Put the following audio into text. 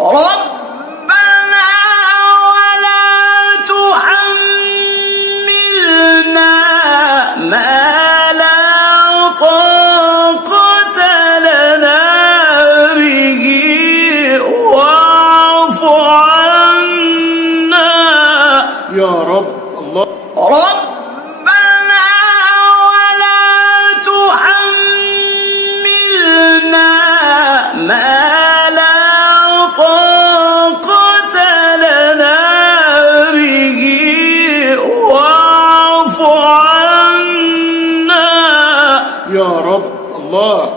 ربنا ولا تحملنا ما لا طاقة لنا به واعف عنا يا رب. الله. ربنا ولا تحملنا ما لا طاقة لنا به واعف عنا يا رب. الله.